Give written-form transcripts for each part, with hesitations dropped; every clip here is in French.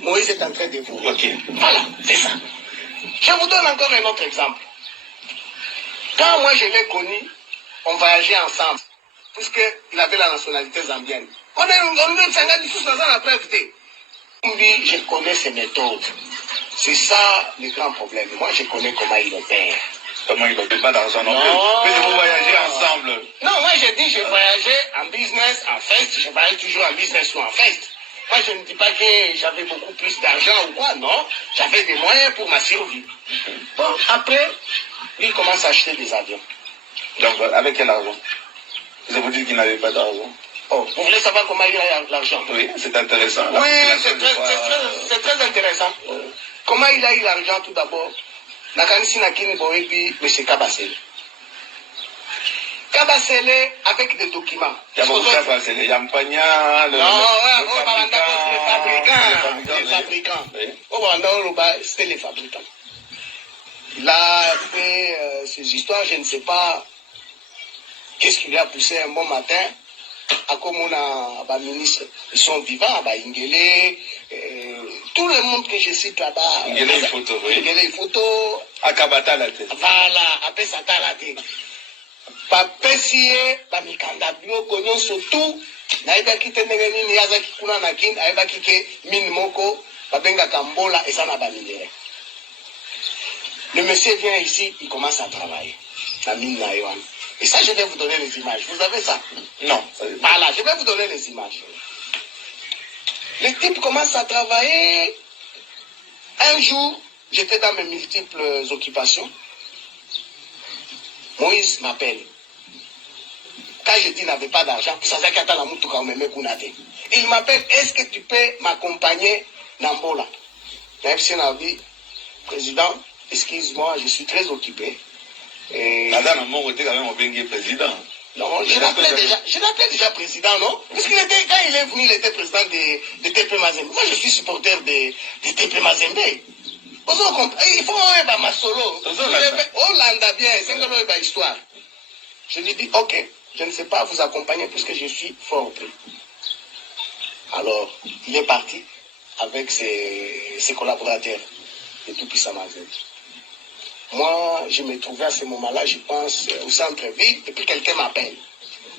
Moïse est en train de vous. Ok. Voilà, c'est ça. Je vous donne encore un autre exemple. Quand moi je l'ai connu, on voyageait ensemble, puisqu'il avait la nationalité zambienne. On est tous dans un après-midi. Je connais ses méthodes. C'est ça le grand problème. Moi, je connais comment il opère. Comment il n'opère pas d'argent non plus. Mais vous voyagez ensemble. Non, moi j'ai dit je voyageais en business, en fest. Je voyage toujours en business ou en fest. Moi, je ne dis pas que j'avais beaucoup plus d'argent ou quoi, non. J'avais des moyens pour ma survie. Bon, après, il commence à acheter des avions. Donc, avec quel argent? Je vous dis qu'il n'avait pas d'argent. Oh, vous voulez savoir comment il a l'argent? Oui, c'est intéressant. Oui, c'est très intéressant. Comment il a eu l'argent tout d'abord? Nakanisi Nakini Boebi, M. Kabasele. Kabasele avec des documents. Il y a beaucoup de Kabasele. Il y a Mpanya, les fabricants. C'était les fabricants. Il a fait ces histoires, je ne sais pas qu'est-ce qui lui a poussé un bon matin. À comme on a ministre, ils sont vivants, Ingele, tout le monde que je cite là-bas. Ingele photo, oui. Ingele photo. Akabata la tête. Voilà, après ça t'a la tête. Papesiye, Bamikanda bio, Konyon surtout, Naïba kite negeni niyazaki kuna nakin, Naïba kike min moko, Babenga Kambola et ça n'a pas minéré. Le monsieur vient ici, il commence à travailler. La mine Naïwan. Et ça, je vais vous donner les images. Vous avez ça? Non. Voilà, je vais vous donner les images. Le type commence à travailler. Un jour, j'étais dans mes multiples occupations. Moïse m'appelle. Quand je dis qu'il n'avait pas d'argent, il m'appelle, est-ce que tu peux m'accompagner dans Mbola? Président, excuse-moi, je suis très occupé. Madame, mon côté, quand même, on vient président. Non, je l'appelais déjà président, non? Parce qu'il était, quand il est venu, il était président de TP Mazembe. Moi, je suis supporter de TP Mazembe. Il faut ma solo. Hollanda bien, c'est une histoire. Je lui dis, ok, je ne sais pas vous accompagner puisque je suis fort pris. Alors, il est parti avec ses collaborateurs de tout puissant Mazembe. Moi, je me trouvais à ce moment-là, je pense, au centre-ville, et puis quelqu'un m'appelle.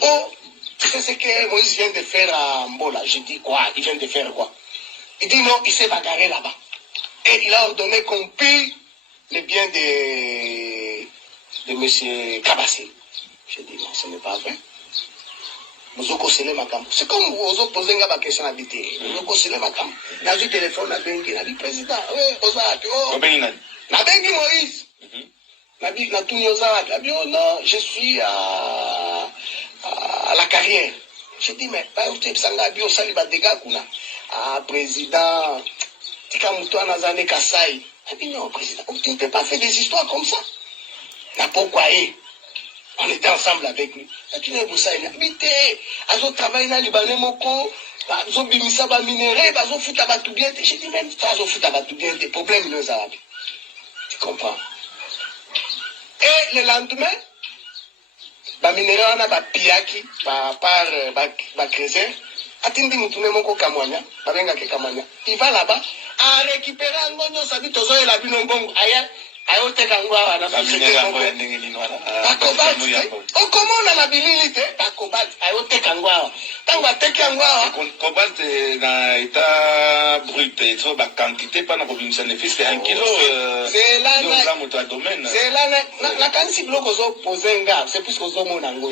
Oh, tu sais ce que Moïse vient de faire à Mbola? Je dis quoi? Il vient de faire quoi? Il dit non, il s'est bagarré là-bas. Et il a ordonné qu'on pille les biens de M. Kabassé. Je dis non, ce n'est pas vrai. C'est comme vous posez une question à l'habité. Vous posez ma cam. Il a vu téléphone à Bengi, il a dit président, oui, Bengi Moïse. Non, je suis à la carrière. Je dis, mais président, il dit, non, président, tu ne peux pas faire des histoires comme ça. Pourquoi on était ensemble avec lui. Tu n'es pas ça, il habite. Ils travaillé dans le Libanais, ils ont bimisa ba minéré, ils ont foutu à tout bien. J'ai dit, même ça, ils ont foutu à tout bien. Des problèmes, nous avons. Tu comprends? Et le lendemain, ba minéré, on a ba piaki, ba creuser. Atindi mutume moko kamwanya, babenga ke kamwanya. Il va là-bas, à récupérer un gonyo, ça dit, tozo et la binongongo, aïe. Ayoteka ngwa na comment on a l'habilité cobalt ayoteka ngwa tanga teka ngwa cobalt na état brut et so ba quantité pas na province ne fils 1 kilo c'est là na domaine c'est là na kanisi bloko zo posenga c'est plus que zo mona ngo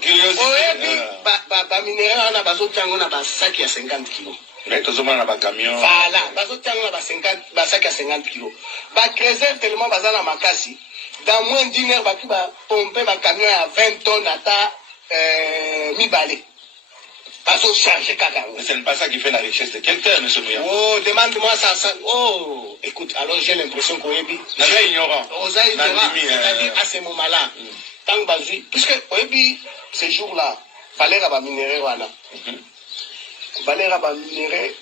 curiosité ba minéraux na bazo tango na ba sac ya 50 kg. Mais tout le monde a un camion. Voilà, ba sac à 50 kilos. Ba creuser tellement bazana makasi. Dans moins d'une heure, ba pomper ba camion à 20 tonnes à mi-balé. Bazo charger kaka. Mais ce n'est pas ça qui fait la richesse de quelqu'un, monsieur Mouya. Oh, demande-moi ça. Oh, écoute, alors j'ai l'impression qu'on est bien. Naza ignorant. Oza ignorant, c'est-à-dire à ce moment-là. Tant bazu, puisque oyebi ces jours-là, fallait ba minérer wana. Valera ba minéré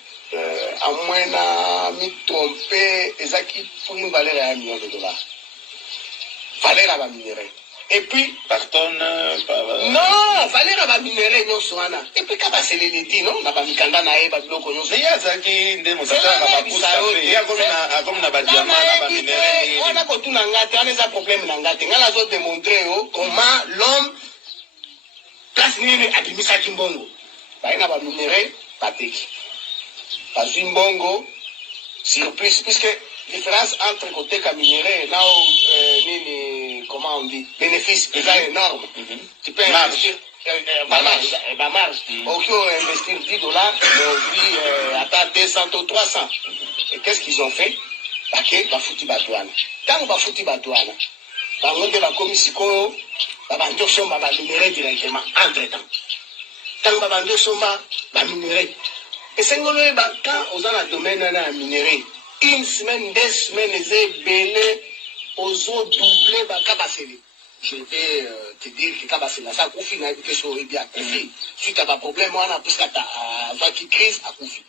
à moins na mi trompé ezaki pour une valeur à $1 million. Valera ba minéré. Et puis... Par Non, fallait avoir minéré non soana. Et puis quand c'est les liti, non, n'a pas mis kanda na eba biloko non. Mais ya zaki ndemo sata na pousse café. Ya comme na ba diamant na ba minéré. On a kotu na ngate, on a des problèmes na ngate. Ngala zo démontrer comment l'homme place nini abimisa kimbongo. Ba ina ba minéré pateki. Ba zimbongo surplus puisque différence entre côté minéré nini comment on dit bénéfice déjà énorme. Tu peux investir marge. Ok, investir 10 dollars, mais on à 200 ou 300. Et qu'est-ce qu'ils ont fait? Ok, ba fouti batouana. Tant ba fouti batouana, ba ngonde ba komisiko, ba ndio somba ba minéré directement entre temps. Tant ba ndio somba ba minéré. Et c'est quand on a le domaine à minéré. Une semaine, 2 semaines, les belés, aux eaux doublées, je vais te dire que Kabasela, ça a Koufi, n'a été sur le bien Koufi. Suite à un problème, on a plus qu'à avoir qui crise à Koufi.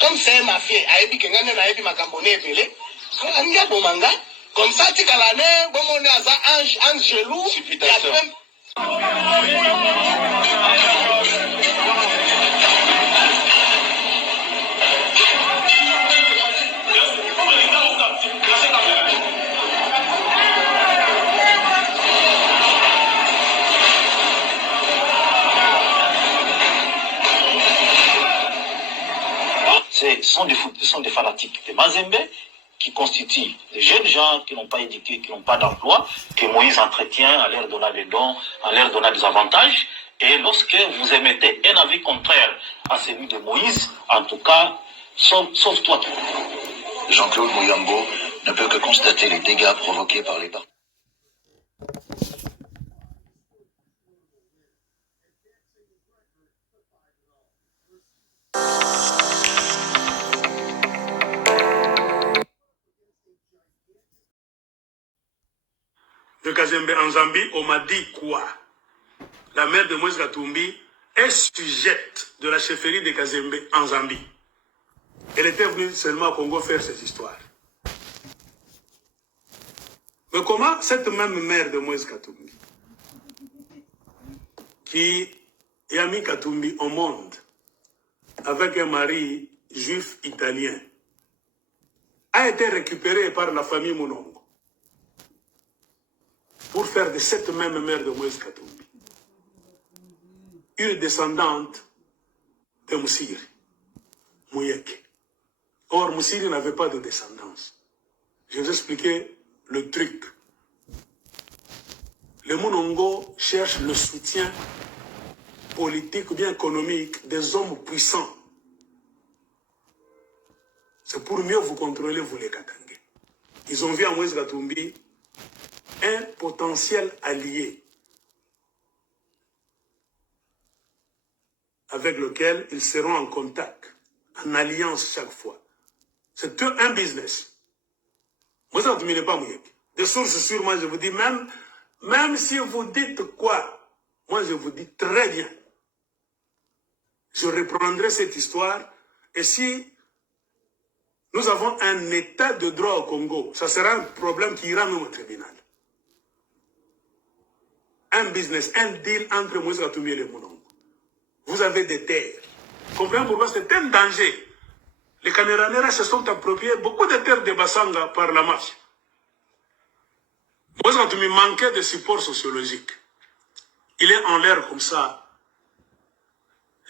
Comme c'est ma fille, Aïbi Kengan et Aïbi Makambone Belé, Anga Bomanga, comme ça, tu as l'année, bon, on est à Angelou, Ce sont des fanatiques de Mazembe qui constituent des jeunes gens qui n'ont pas éduqué, qui n'ont pas d'emploi, que Moïse entretient en leur donnant des dons, en leur donnant des avantages. Et lorsque vous émettez un avis contraire à celui de Moïse, en tout cas, sauf toi. Jean-Claude Mouyambo ne peut que constater les dégâts provoqués par les partis. De Kazembe en Zambie, on m'a dit quoi? La mère de Moïse Katumbi est sujette de la chefferie de Kazembe en Zambie. Elle était venue seulement au Congo faire cette histoire. Mais comment cette même mère de Moïse Katumbi, qui a mis Katumbi au monde avec un mari juif italien, a été récupérée par la famille Monongo pour faire de cette même mère de Moïse Katumbi une descendante de Moussiri, Mouyeke. Or, Moussiri n'avait pas de descendance. Je vais vous expliquer le truc. Les Monongo cherchent le soutien politique ou bien économique des hommes puissants. C'est pour mieux vous contrôler, vous les Katangé. Ils ont vu en Moïse Katumbi un potentiel allié avec lequel ils seront en contact, en alliance chaque fois. C'est un business. Moïse Katumbi n'est pas Mouyeke. De sources sûres, moi je vous dis, même si vous dites quoi, moi je vous dis très bien. Je reprendrai cette histoire et si nous avons un état de droit au Congo, ça sera un problème qui ira même au tribunal. Un business, un deal entre Moïse Katumbi et les Monongo. Vous avez des terres. Comprenez pourquoi c'est un danger. Les Camerounais se sont appropriés beaucoup de terres de Bassanga par la marche. Moïse Katumbi manquait de support sociologique. Il est en l'air comme ça.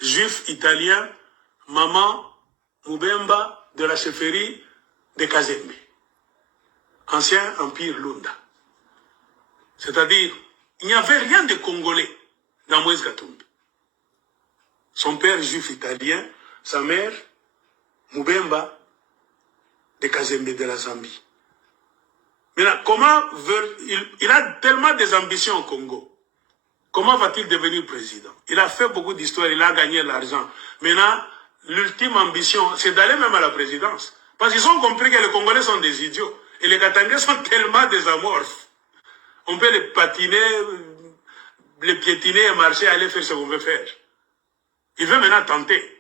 juif italien, maman Mubemba de la chefferie de Kazembe, ancien empire Lunda. C'est-à-dire, il n'y avait rien de congolais dans Moïse Katumbi. Son père juif italien, sa mère Mubemba de Kazembe de la Zambie. Maintenant, comment il a tellement des ambitions au Congo. Comment va-t-il devenir président? Il a fait beaucoup d'histoires, il a gagné l'argent. Maintenant, l'ultime ambition, c'est d'aller même à la présidence. Parce qu'ils ont compris que les Congolais sont des idiots. Et les Katangais sont tellement désamorphes. On peut les patiner, les piétiner et marcher, aller faire ce qu'on veut faire. Il veut maintenant tenter.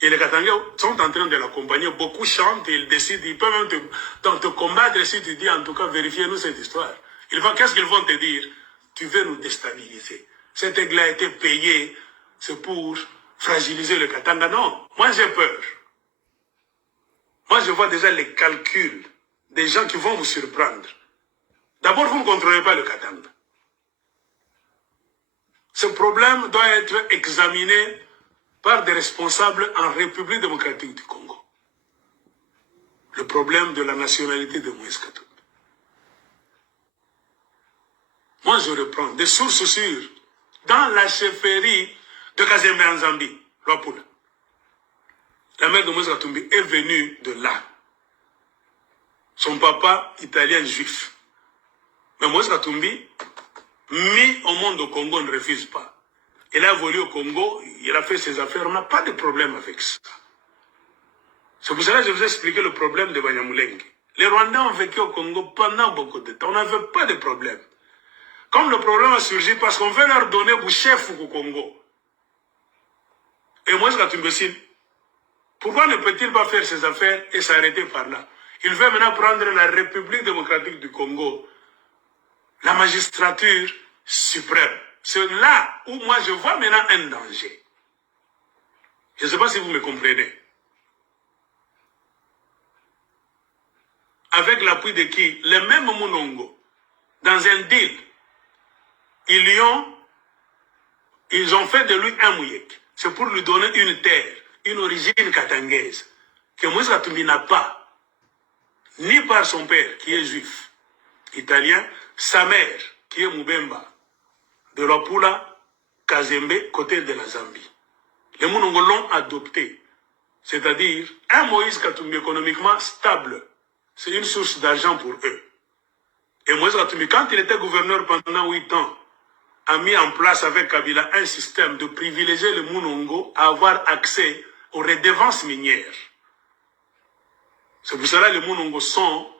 Et les Katangais sont en train de l'accompagner. Beaucoup chantent et ils décident, ils peuvent même te combattre si tu dis, en tout cas, vérifiez-nous cette histoire. Qu'est-ce qu'ils vont te dire? Tu veux nous déstabiliser. Cet aigle a été payé, c'est pour fragiliser le Katanga. Non, moi j'ai peur. Moi je vois déjà les calculs des gens qui vont vous surprendre. D'abord, vous ne contrôlez pas le Katanga. Ce problème doit être examiné par des responsables en République démocratique du Congo. Le problème de la nationalité de Moïse Katumbi. Moi, je reprends des sources sûres dans la chefferie de Kazembe en Zambie, Lwapula. La mère de Moïse Katumbi est venue de là. Son papa, italien juif. Mais Moïse Katumbi, mis au monde au Congo, ne refuse pas. Il a évolué au Congo, il a fait ses affaires, on n'a pas de problème avec ça. C'est pour cela que je vous ai expliqué le problème de Banyamulenge. Les Rwandais ont vécu au Congo pendant beaucoup de temps, on n'avait pas de problème. Comme le problème a surgi parce qu'on veut leur donner pour chef au Congo. Et Moïse Katumbi aussi, pourquoi ne peut-il pas faire ses affaires et s'arrêter par là? Il veut maintenant prendre la République démocratique du Congo, la magistrature suprême. C'est là où moi je vois maintenant un danger. Je ne sais pas si vous me comprenez. Avec l'appui de qui? Les mêmes Munongo, dans un deal, ils ont fait de lui un mouyek. C'est pour lui donner une terre, une origine katangaise, que Moïse Katumbi n'a pas, ni par son père, qui est juif, italien, sa mère, qui est Mubemba, de Lwapula, Kazembe, côté de la Zambie. Les Munongo l'ont adopté. C'est-à-dire, un Moïse Katumbi économiquement stable. C'est une source d'argent pour eux. Et Moïse Katumbi, quand il était gouverneur pendant 8 ans, a mis en place avec Kabila un système de privilégier les Munongo à avoir accès aux redevances minières. C'est pour cela que les Munongo sont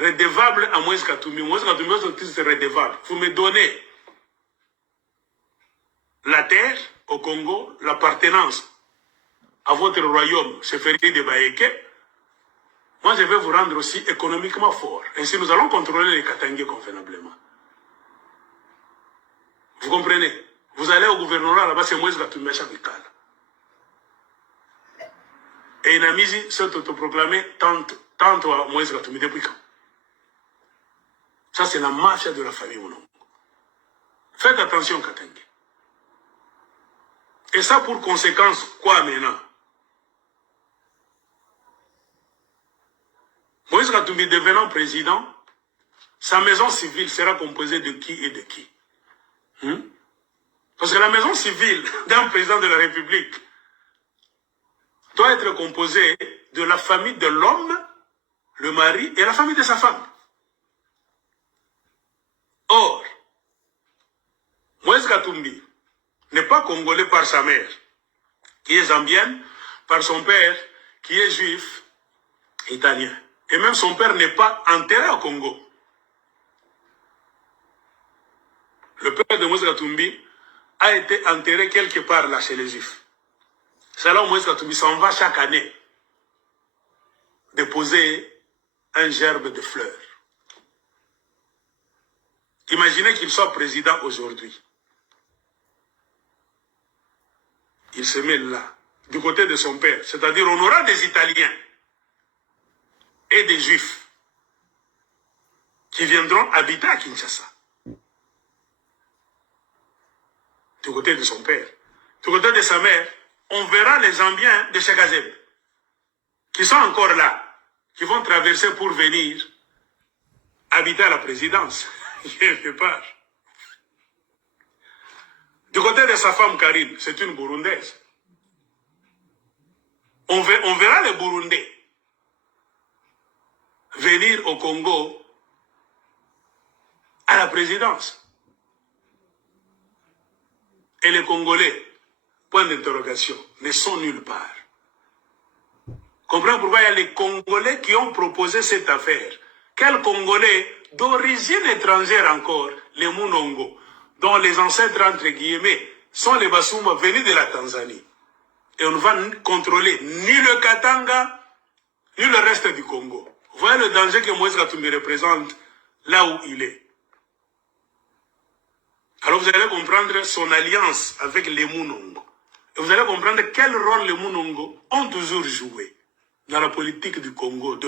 redevables à Moïse Katumbi. Moïse Katumbi est redevable. Vous me donnez la terre au Congo, l'appartenance à votre royaume, chefferie de Baeke. Moi, je vais vous rendre aussi économiquement fort. Ainsi, nous allons contrôler les Katangais convenablement. Vous comprenez? Vous allez au gouvernorat là-bas, c'est Moïse Katumbi à chaque école. Et Inamizi s'est autoproclamé tante à Moïse Katumbi depuis quand? Ça, c'est la mafia de la famille Munongo. Faites attention, Katangais. Et ça pour conséquence, quoi maintenant? Moïse Katumbi devenant président, sa maison civile sera composée de qui et de qui? Parce que la maison civile d'un président de la République doit être composée de la famille de l'homme, le mari, et la famille de sa femme. Or, Moïse Katumbi n'est pas congolais par sa mère, qui est zambienne, par son père, qui est juif, italien. Et même son père n'est pas enterré au Congo. Le père de Moïse Katumbi a été enterré quelque part là chez les Juifs. C'est là où Moïse Katumbi s'en va chaque année déposer un gerbe de fleurs. Imaginez qu'il soit président aujourd'hui. Il se met là, du côté de son père. C'est-à-dire on aura des Italiens et des Juifs qui viendront habiter à Kinshasa. Du côté de son père. du côté de sa mère, on verra les Zambiens de Cheikh Azeb, qui sont encore là, qui vont traverser pour venir habiter à la présidence. Quelque part. Du côté de sa femme Karine, c'est une Burundaise. On verra les Burundais venir au Congo à la présidence. Et les Congolais, point d'interrogation, ne sont nulle part. Comprenez pourquoi il y a les Congolais qui ont proposé cette affaire. Quels Congolais d'origine étrangère encore, les Munongo, dont les ancêtres, entre guillemets, sont les Basumba venus de la Tanzanie. Et on ne va contrôler ni le Katanga, ni le reste du Congo. Vous voyez le danger que Moïse Katumbi représente là où il est. Alors vous allez comprendre son alliance avec les Munongo. Et vous allez comprendre quel rôle les Munongo ont toujours joué dans la politique du Congo.